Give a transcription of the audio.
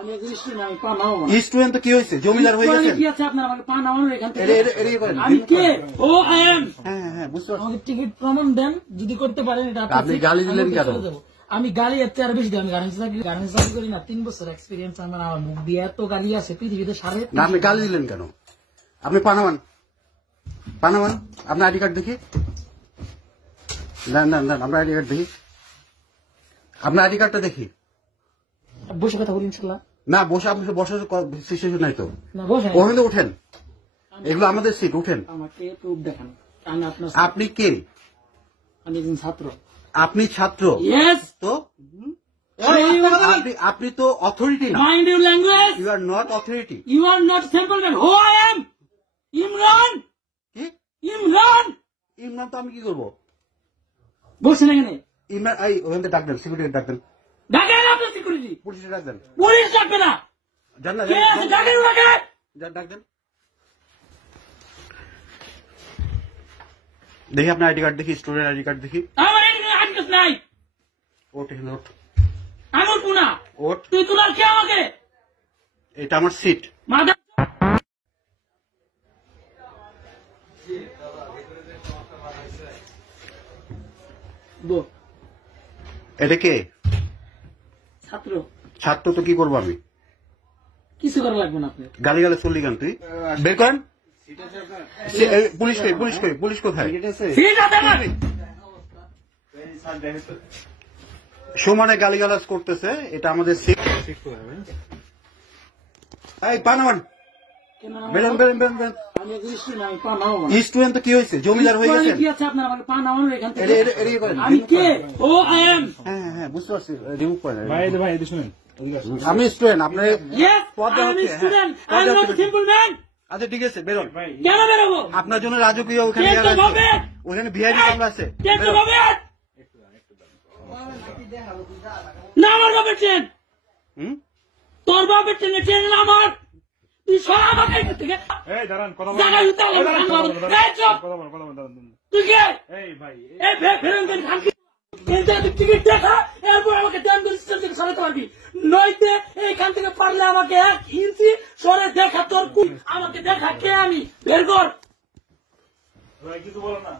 আমি স্টুডেন্ট, আমি পা নামাবো না। স্টুডেন্ট তো কি হয়েছে? জমিদার হয়ে গেছেন? কি আছে আপনার? আমাকে পা নামানোর এখান থেকে। আমি কে? ও আই এম। হ্যাঁ বুঝতে পারছি। আমাকে টিকিট প্রমাণ দেন, যদি করতে পারেন এটা আপনি গালি দিলেন কেন? আমি গালি এর চেয়ে আর বেশি দিই। আমি গার্মেন্টস চাকরি করি না, 3 বছর এক্সপিরিয়েন্স আমার। আমার মুখ দিয়ে এত গালি আছে পৃথিবীতে সাড়ে। না আপনি গালি দিলেন কেন? আপনি পানামান আপনার আইডি কার্ড দেখি। না আপনার আইডি কার্ড দেখি, আপনার আইডি কার্ডটা দেখি। বসে কথা বলি ইনশাল্লাহ। না বসে, আপনি বসার সিচুয়েশন নাই তো। না বসে ওখানে তো উঠেন, এগুলো আমাদের সিট, উঠেন। আমাকে প্রুফ দেখান। আমি আপনার। আপনি কে? আমি একজন ছাত্র। আপনি ছাত্র? ইয়েস। তো আপনি তো অথরিটি না। Mind your language. You are not authority. You are not simple man. Who I am? Imran. কি ইমরান? ইমরান তো আমি কি করবো? বসেন এখানে। ইমরান ওখান থেকে ডাক দেন, সিকিউরিটি ডাক দেন। ডাকেন আপনার সিকিউরিটি। পুলিশে ডাক দেন। পুলিশ ডাকবে না। জান না, ডাকেন ওনাকে। ডাক দেন। দেখি আপনার আইডি কার্ড দেখি, স্টুডেন্ট আইডি কার্ড দেখি। আমার আইডি কার্ড নাই। ওঠ এখানে, ওঠ। আমি উঠবো না। ওঠ। তুই তোলার কে আমাকে? এটা আমার সিট। মাদা। এটা কে? ছাত্র। ছাত্র তো কি করবো আমি? কিছু করা লাগবে না আপনি। গালি গালে চললি কেন তুই? বের করেন। পুলিশ কোথায়? সমানে গালিগালাজ করতেছে, এটা আমাদের সিট। এই পানামান, বেরোন। আমি স্টুডেন্ট, আমি পা নামাবো না। স্টুডেন্ট তো কি হয়েছে? জমিদার হয়ে গেছেন? কি আছে আপনার? আমাকে পা নামানোর এখান থেকে। আমি কে? ও আই এম। হ্যাঁ বুঝতে পারছি, রিমুভ করেন। ভাই শুনেন, আমি স্টুডেন্ট, আপনার আমি student, I am not simple man. আচ্ছা ঠিক আছে, বেরোন। কেন বেরোবো? আপনার জন্য রাজকীয় ওখানে ভিআইপি কামরা আছে। না আমার বাপের ট্রেন। তোর বাপের ট্রেনে ট্রেন না আমার। তুই সব আমাকে এখান থেকে। দাঁড়ান, কথা তুই কে? ফেরেন খানকি টিকিট দেখা, এরপর আমাকে সরাতে পারবি। নইতে এইখান থেকে পারলে আমাকে 1 ইঞ্চি সরে দেখা। তোর আমাকে দেখা কে? আমি বের কর। কিছু বলো না।